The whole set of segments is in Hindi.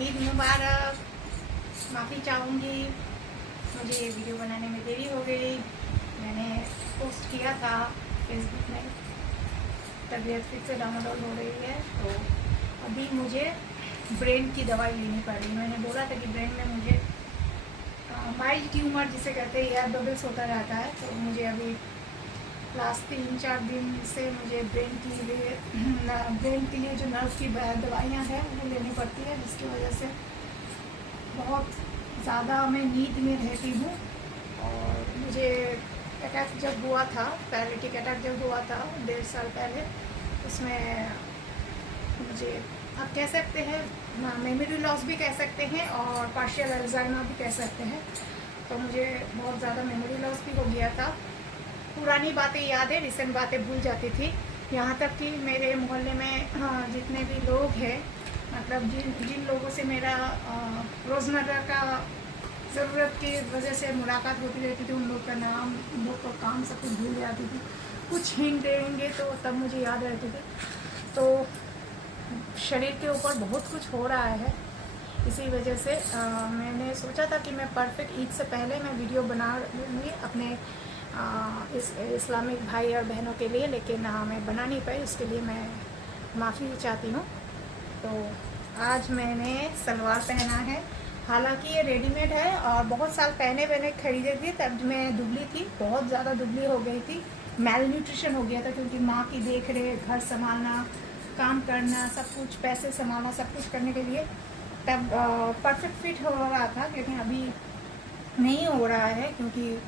ईद मुबारक। माफ़ी चाहूँगी, मुझे ये वीडियो बनाने में देरी हो गई। मैंने पोस्ट किया था फेसबुक में, तबीयत फिर से डामाडोल हो रही है, तो अभी मुझे ब्रेन की दवाई लेनी पड़ रही। मैंने बोला था कि ब्रेन में मुझे माइल्ड ट्यूमर जिसे कहते हैं एयर बबल्स होता रहता है, तो मुझे अभी लास्ट 3-4 दिन से मुझे ब्रेन के लिए जो नर्व की दवाइयाँ हैं वो लेनी पड़ती है, जिसकी वजह से बहुत ज़्यादा मैं नींद में रहती हूँ। और मुझे अटैक जब हुआ था, पैरालिटिक अटैक जब हुआ था 1.5 साल पहले, उसमें मुझे आप कह सकते हैं मेमोरी लॉस भी कह सकते हैं और पार्शियल अल्जाइमर भी कह सकते हैं। तो मुझे बहुत ज़्यादा मेमोरी लॉस भी हो गया था। पुरानी बातें याद है, रिसेंट बातें भूल जाती थी। यहाँ तक कि मेरे मोहल्ले में जितने भी लोग हैं, मतलब जिन लोगों से मेरा रोज़मर्रा का ज़रूरत की वजह से मुलाकात होती रहती थी, उन लोग का नाम, उन लोग का काम सब कुछ भूल जाती थी। कुछ हिंट देंगे तो तब मुझे याद रहते थे। तो शरीर के ऊपर बहुत कुछ हो रहा है, इसी वजह से मैंने सोचा था कि मैं परफेक्ट ईद से पहले मैं वीडियो बना लूँगी अपने इस्लामिक भाई और बहनों के लिए, लेकिन मैं बना नहीं पाई। उसके लिए मैं माफ़ी चाहती हूँ। तो आज मैंने सलवार पहना है, हालांकि ये रेडीमेड है और बहुत साल पहले मैंने खरीदी थी, तब मैं दुबली थी, बहुत ज़्यादा दुबली हो गई थी, मेल न्यूट्रिशन हो गया था, क्योंकि माँ की देख रेख, घर संभालना, काम करना, सब कुछ, पैसे संभालना, सब कुछ करने के लिए तब परफेक्ट फिट हो रहा था। लेकिन अभी नहीं हो रहा है, क्योंकि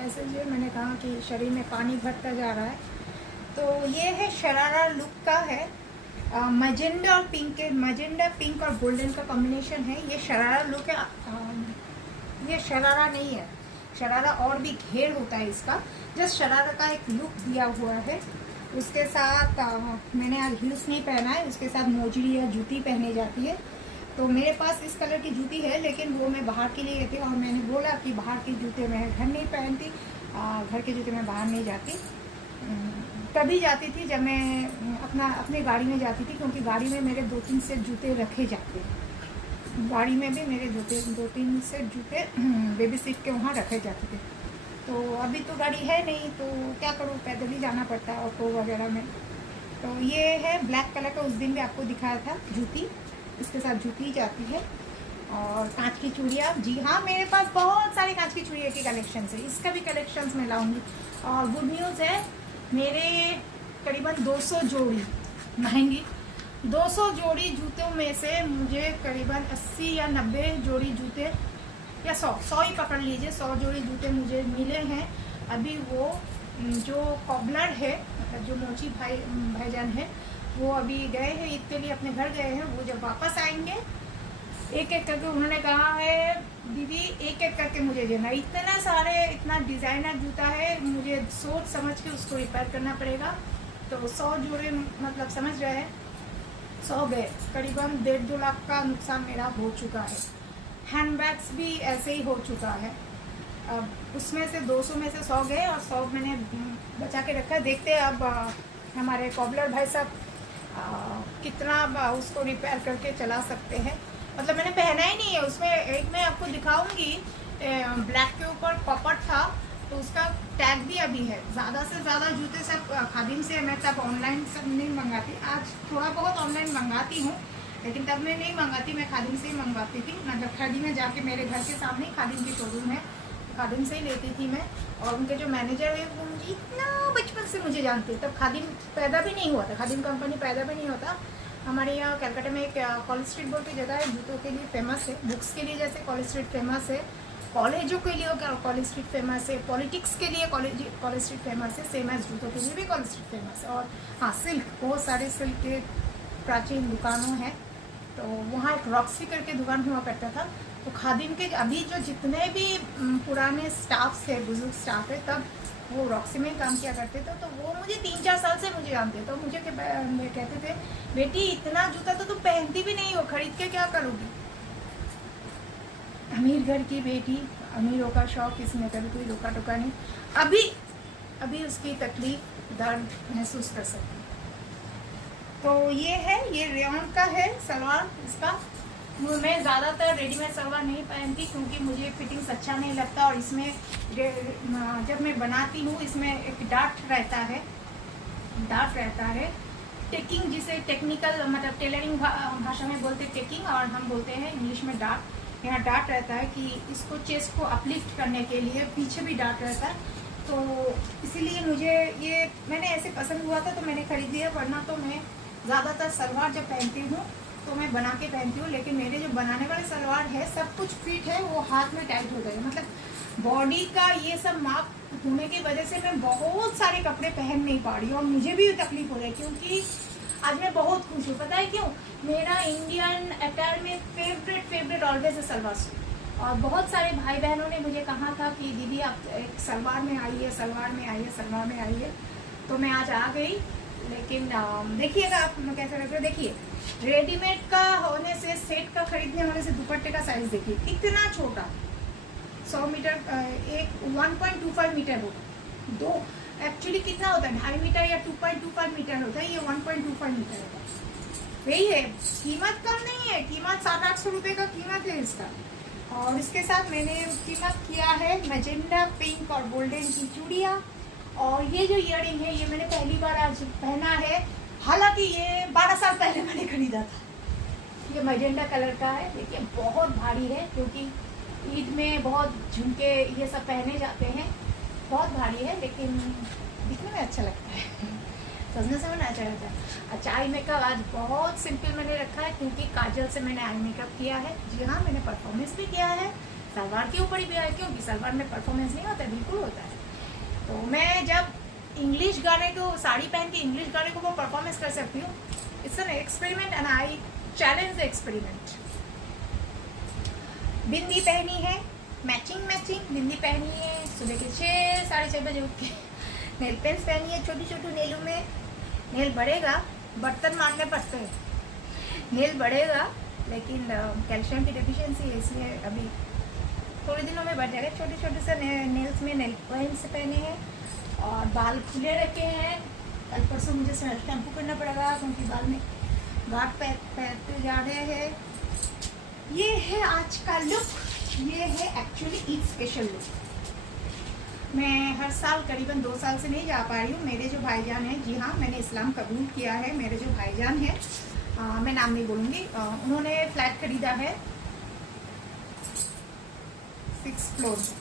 ऐसे जो मैंने कहा कि शरीर में पानी भरता जा रहा है। तो ये है शरारा लुक का है, मजेंडा और पिंक के, मजेंडा पिंक और गोल्डन का कॉम्बिनेशन है। ये शरारा लुक है, ये शरारा नहीं है, शरारा और भी घेर होता है इसका। जस्ट शरारा का एक लुक दिया हुआ है। उसके साथ मैंने आज हील्स नहीं पहना है, उसके साथ मोजड़ी या जूती पहनी जाती है। तो मेरे पास इस कलर की जूती है, लेकिन वो मैं बाहर के लिए लेती हूँ, और मैंने बोला कि बाहर के जूते मैं घर नहीं पहनती, घर के जूते मैं बाहर नहीं जाती। तभी जाती थी जब मैं अपने गाड़ी में जाती थी, क्योंकि गाड़ी में मेरे 2-3 सेट जूते रखे जाते हैं। गाड़ी में भी मेरे 2-3 सेट जूते बेबी सीट के वहाँ रखे जाते थे। तो अभी तो गाड़ी है नहीं, तो क्या करूँ, पैदल ही जाना पड़ता है ऑटो वगैरह में। तो ये है ब्लैक कलर का, उस दिन भी आपको दिखाया था जूती, इसके साथ जूती जाती है। और कांच की चूड़ियाँ, जी हाँ, मेरे पास बहुत सारी कांच की चूड़ियों की कलेक्शन है, इसका भी कलेक्शंस मैं लाऊंगी। और गुड न्यूज़ है, मेरे करीबन 200 जोड़ी, महंगी 200 जोड़ी जूतों में से मुझे करीबन 80 या 90 जोड़ी जूते, या 100 ही पकड़ लीजिए, 100 जोड़ी जूते मुझे मिले हैं। अभी वो जो कॉबलर है, मतलब जो मोची भाईजान है, वो अभी गए हैं ईद के लिए, अपने घर गए हैं। वो जब वापस आएंगे, एक एक करके उन्होंने कहा है दीदी एक एक करके मुझे देना। इतना सारे, इतना डिज़ाइनर जूता है, मुझे सोच समझ के उसको रिपेयर करना पड़ेगा। तो 100 जोड़े, मतलब समझ रहे हैं, 100 गए, करीबन 1.5-2 लाख का नुकसान मेरा हो चुका है। हैंडबैग्स भी ऐसे ही हो चुका है। अब उसमें से 200 में से 100 गए और 100 मैंने बचा के रखा है। देखते हैं अब हमारे कॉबलर भाई साहब कितना उसको रिपेयर करके चला सकते हैं। मतलब मैंने पहना ही नहीं है, उसमें एक मैं आपको दिखाऊंगी, ब्लैक के ऊपर कॉपर था, तो उसका टैग भी अभी है। ज़्यादा से ज़्यादा जूते सब खादिम से, मैं तब ऑनलाइन सब नहीं मंगाती, आज थोड़ा बहुत ऑनलाइन मंगाती हूँ, लेकिन तब मैं नहीं मंगाती, मैं खादिम से ही मंगवाती थी। मतलब खादिम में जाके, मेरे घर के सामने ही खादिम की शोरूम है, खादिम से ही लेती थी मैं। और उनके जो मैनेजर है वो मुझे इतना बचपन से मुझे जानते, तब खादिम पैदा भी नहीं हुआ था, खादिम कंपनी पैदा भी नहीं होता। हमारे यहाँ कलकत्ता में एक कॉलेज स्ट्रीट बोल की जगह है, जूतों के लिए फेमस है, बुक्स के लिए जैसे कॉलेज स्ट्रीट फेमस है, कॉलेजों के लिए कॉलेज स्ट्रीट फेमस है, पॉलिटिक्स के लिए कॉलेज स्ट्रीट फेमस है, सेम एज जूतों के लिए भी कॉलेज स्ट्रीट फेमस है। और हाँ, सिल्क, बहुत सारे सिल्क के प्राचीन दुकानों हैं। तो वहाँ एक रॉक्सी करके दुकान हुआ करता था। तो खादिम के अभी जो जितने भी पुराने स्टाफ्स है, बुजुर्ग स्टाफ है, तब वो रॉक्सी में काम किया करते थे। तो वो मुझे 3-4 साल से मुझे जानते, तो मुझे कहते थे बेटी इतना जूता तो तुम पहनती भी नहीं हो, खरीद के क्या करोगी। अमीर घर की बेटी, अमीरों का शौक, इसमें कभी कोई रोका टोका नहीं। अभी उसकी तकलीफ, दर्द महसूस कर सकती। तो ये है, ये रेयन का है सलवार, इसका मैं ज़्यादातर रेडीमेड सलवार नहीं पहनती क्योंकि मुझे फिटिंग्स अच्छा नहीं लगता, और इसमें जब मैं बनाती हूँ इसमें एक डार्ट रहता है टेकिंग, जिसे टेक्निकल मतलब टेलरिंग भाषा में बोलते हैं टेकिंग, और हम बोलते हैं इंग्लिश में डार्ट। यहाँ डार्ट रहता है कि इसको चेस्ट को अपलिफ्ट करने के लिए पीछे भी डार्ट रहता है, तो इसीलिए मुझे ये मैंने ऐसे पसंद हुआ था तो मैंने खरीद लिया, वरना तो मैं ज़्यादातर सलवार जब पहनती हूँ तो मैं बना के पहनती हूँ। लेकिन मेरे जो बनाने वाले सलवार है सब कुछ फिट है, वो हाथ में टाइट हो गए, मतलब बॉडी का ये सब माप होने की वजह से मैं बहुत सारे कपड़े पहन नहीं पा रही हूँ, और मुझे भी तकलीफ हो रही है क्योंकि आज मैं बहुत खुश हूँ। पता है क्यों? मेरा इंडियन अटायर में फेवरेट ऑलवेज है सलवार सूट, और बहुत सारे भाई बहनों ने मुझे कहा था कि दीदी आप एक सलवार में आइए, तो मैं आज आ गई। लेकिन देखिएगा आप कैसे रख रहे हो। देखिए रेडीमेड का होने से, सेट का खरीदने होने से दुपट्टे का साइज देखिए इतना छोटा, 100 मीटर, एक 1.25 मीटर होगा, दो एक्चुअली कितना होता है 2.5 मीटर या 2.25 मीटर होता है, ये 1.25 मीटर होता है। वही है, कीमत कम नहीं है, कीमत 700-800 रुपये का कीमत है इसका। और इसके साथ मैंने कीमत किया है मैजेंडा पिंक और गोल्डन की चूड़ियाँ, और ये जो इयररिंग है ये मैंने पहली बार आज पहना है, हालांकि ये 12 साल पहले मैंने खरीदा था। ये मैजेंडा कलर का है, देखिए बहुत भारी है क्योंकि ईद में बहुत झुमके ये सब पहने जाते हैं, बहुत भारी है लेकिन दिखने में अच्छा लगता है, सजने से मैंने अच्छा लगता है। अच्छा आई मेकअप आज बहुत सिंपल मैंने रखा है क्योंकि काजल से मैंने आई मेकअप किया है। जी हाँ, मैंने परफॉर्मेंस भी किया है, सलवार के ऊपर ही भी है क्योंकि सलवार में परफॉर्मेंस नहीं होता, बिल्कुल होता है। तो मैं जब इंग्लिश गाने को साड़ी पहन के इंग्लिश गाने को वो परफॉर्मेंस कर सकती हूँ, it's an experiment and I challenge the experiment. Bindi पहनी है, मैचिंग बिंदी पहनी है, सुबह के 6-6:30 बजे उठ के नेल पेंट्स पहनी है, छोटी नेलों में। नेल बढ़ेगा, बर्तन मारने पड़ते हैं, नेल बढ़ेगा, लेकिन कैल्शियम की डेफिशिएंसी है इसलिए अभी थोड़े दिनों में बढ़ जाएगा। छोटे से नेल्स में नेल पेंट्स पहने हैं, और बाल खुले रखे हैं। कल परसों मुझे शैम्पू करना पड़ेगा क्योंकि बाल में गांठ पैरते जा रहे हैं। ये है आज का लुक, ये है एक्चुअली ईद स्पेशल लुक। मैं हर साल करीबन 2 साल से नहीं जा पा रही हूँ। मेरे जो भाईजान हैं, जी हाँ मैंने इस्लाम कबूल किया है, मेरे जो भाईजान हैं, मैं नाम नहीं बोलूँगी, उन्होंने फ्लैट खरीदा है 6th फ्लोर में।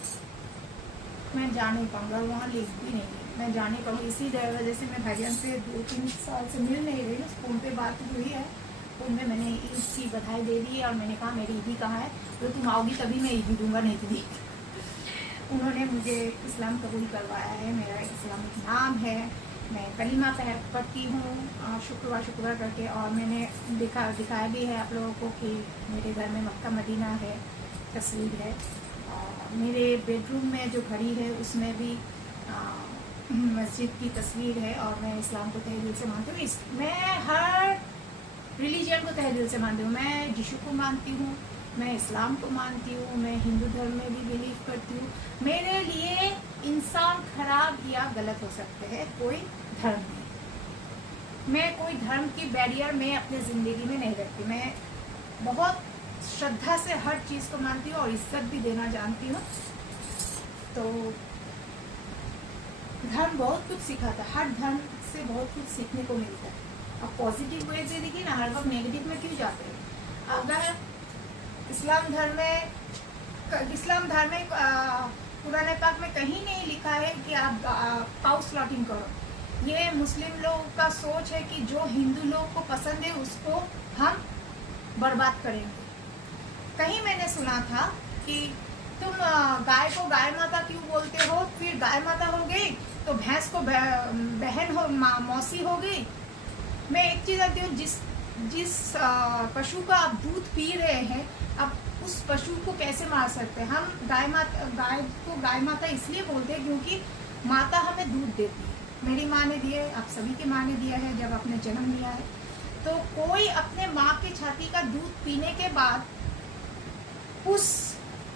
मैं जा नहीं पाऊँगा, वहाँ लिफ्ट भी नहीं है, मैं जा नहीं पाऊँगी। इसी वजह से मैं भाईजान से 2-3 साल से मिल नहीं रही हूँ। फ़ोन पे बात हुई है, फ़ोन में मैंने ईद की बधाई दे दी है, और मैंने कहा मेरी ईदी कहाँ है, तो तुम आओगी तभी मैं ईदी दूँगा, नहीं तो दी। उन्होंने मुझे इस्लाम कबूल करवाया है, मेरा इस्लामिक नाम है, मैं कलीमा पढ़ती हूँ शुक्रवार करके, और मैंने दिखाया भी है आप लोगों को कि मेरे घर में मक्का मदीना है, तस्वीर है। मेरे बेडरूम में जो घड़ी है उसमें भी मस्जिद की तस्वीर है, और मैं इस्लाम को तहे दिल से मानती हूँ। मैं हर रिलीजन को तहे दिल से मानती हूँ। मैं यीशु को मानती हूँ, मैं इस्लाम को मानती हूँ, मैं हिंदू धर्म में भी बिलीव करती हूँ। मेरे लिए इंसान खराब या गलत हो सकते हैं, कोई धर्म नहीं। मैं कोई धर्म की बैरियर में अपने ज़िंदगी में नहीं रखती। मैं बहुत श्रद्धा से हर चीज़ को मानती हूँ और इज्जत भी देना जानती हूँ। तो धर्म बहुत कुछ सिखाता है, हर धर्म से बहुत कुछ सीखने को मिलता है। अब पॉजिटिव वे से देखिए ना, हर वक्त नेगेटिव में क्यों जाते हैं। अगर इस्लाम धर्म में कुरान पाक में कहीं नहीं लिखा है कि आप काउ स्लॉटिंग करो। ये मुस्लिम लोग का सोच है कि जो हिंदू लोग को पसंद है उसको हम बर्बाद करेंगे। कहीं मैंने सुना था कि तुम गाय को गाय माता क्यों बोलते हो, फिर गाय माता हो गई तो भैंस को बहन हो, मौसी हो गई। मैं एक चीज़ कहती हूँ, जिस पशु का आप दूध पी रहे हैं, अब उस पशु को कैसे मार सकते हैं। हम गाय को गाय माता इसलिए बोलते हैं क्योंकि माता हमें दूध देती है। मेरी माँ ने दिया है, आप सभी की माँ ने दिया है जब आपने जन्म लिया है। तो कोई अपने माँ की छाती का दूध पीने के बाद उस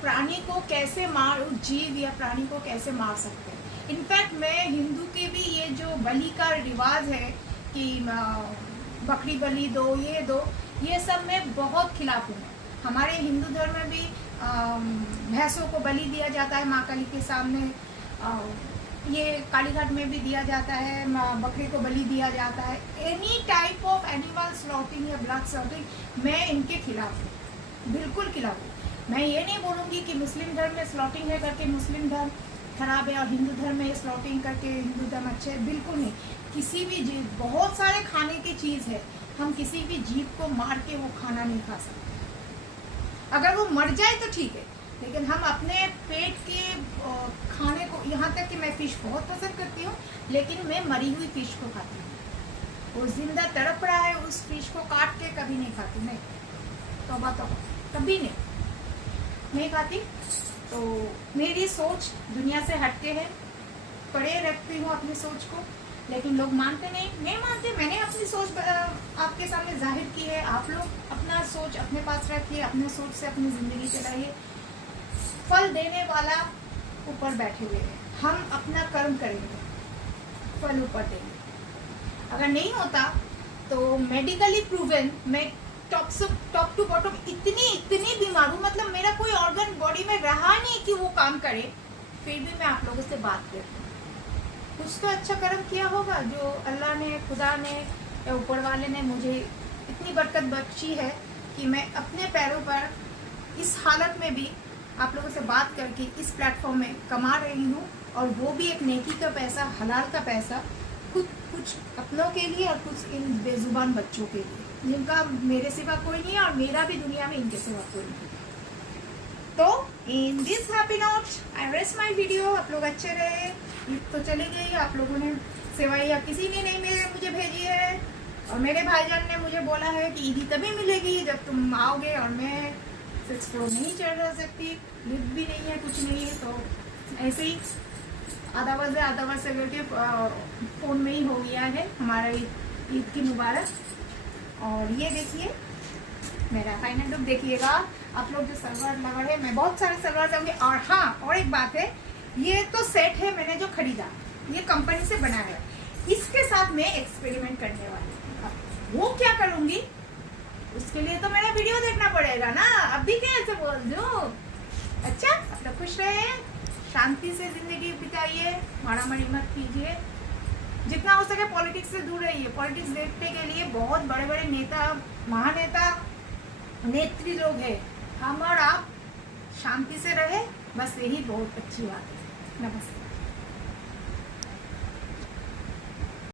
प्राणी को कैसे उस जीव या प्राणी को कैसे मार सकते हैं। इनफैक्ट मैं हिंदू के भी ये जो बलि का रिवाज है कि बकरी बलि दो, ये सब मैं बहुत खिलाफ हूँ। हमारे हिंदू धर्म में भी भैंसों को बलि दिया जाता है माँ काली के सामने। ये कालीघाट में भी दिया जाता है, बकरी को बलि दिया जाता है। Any type of animal slotting या ब्लड स्लॉटिंग मैं इनके खिलाफ हूँ, बिल्कुल खिलाफ हूँ। मैं ये नहीं बोलूँगी कि मुस्लिम धर्म में स्लॉटिंग है करके मुस्लिम धर्म खराब है और हिंदू धर्म में स्लॉटिंग करके हिंदू धर्म अच्छे है, बिल्कुल नहीं। किसी भी जीव, बहुत सारे खाने की चीज़ है, हम किसी भी जीव को मार के वो खाना नहीं खा सकते। अगर वो मर जाए तो ठीक है, लेकिन हम अपने पेट के खाने को, यहाँ तक कि मैं फ़िश बहुत पसंद करती हूँ, लेकिन मैं मरी हुई फ़िश को खाती हूँ। वो जिंदा तड़प रहा है, उस फ़िश को काट के कभी नहीं खाती, नहीं, तौबा तौबा, कभी नहीं खाती। तो मेरी सोच दुनिया से हटके है, परे रखती हूँ अपनी सोच को, लेकिन लोग मानते नहीं मानते। मैंने अपनी सोच आपके सामने जाहिर की है, आप लोग अपना सोच अपने पास रखिए, अपने सोच से अपनी ज़िंदगी चलाइए। फल देने वाला ऊपर बैठे हुए हैं, हम अपना कर्म करेंगे, फल ऊपर देंगे। अगर नहीं होता तो मेडिकली प्रूवन मैं टॉप टू बॉटम इतनी बीमार हूँ, मतलब मेरा कोई ऑर्गन बॉडी में रहा नहीं कि वो काम करे, फिर भी मैं आप लोगों से बात करती हूँ। कुछ तो अच्छा कर्म किया होगा जो अल्लाह ने, खुदा ने या ऊपर वाले ने मुझे इतनी बरकत बख्शी है कि मैं अपने पैरों पर इस हालत में भी आप लोगों से बात करके इस प्लेटफॉर्म में कमा रही हूँ, और वो भी एक नेकी का पैसा, हलाल का पैसा, कुछ अपनों के लिए और कुछ इन बेजुबान बच्चों के लिए जिनका मेरे सिवा कोई नहीं है और मेरा भी दुनिया में इनके सिवा कोई नहीं है। तो in this happy note I rest my video. आप लोग अच्छे रहे। ईद तो चली गई, आप लोगों ने सेवैया किसी ने नहीं मुझे भेजी है, और मेरे भाईजान ने मुझे बोला है कि ईदी तभी मिलेगी जब तुम आओगे, और मैं 6 फ्लोर नहीं चढ़ सकती, लिफ्ट भी नहीं है, कुछ नहीं है। तो ऐसे ही आधा बजे करके फ़ोन में ही हो गया है हमारा ईद की मुबारक। और ये देखिए मेरा फाइनल लुक देखिएगा। आप लोग जो सलवार लवर है, मैं बहुत सारे सलवार जाऊँगी। और हाँ, और एक बात है, ये तो सेट है मैंने जो खरीदा, ये कंपनी से बना है, इसके साथ मैं एक्सपेरिमेंट करने वाली हूँ। वो क्या करूँगी उसके लिए तो मेरा वीडियो देखना पड़ेगा ना, अभी कैसे बोल दूँ। अच्छा, आप लोग खुश रहे, शांति से ज़िंदगी बिताइए, मारामारी मत कीजिए, जितना हो सके पॉलिटिक्स से दूर रहिए। पॉलिटिक्स देखने के लिए बहुत बड़े बड़े नेता, महानेता, नेत्री लोग हैं, हम और आप शांति से रहे, बस यही बहुत अच्छी बात है। नमस्ते।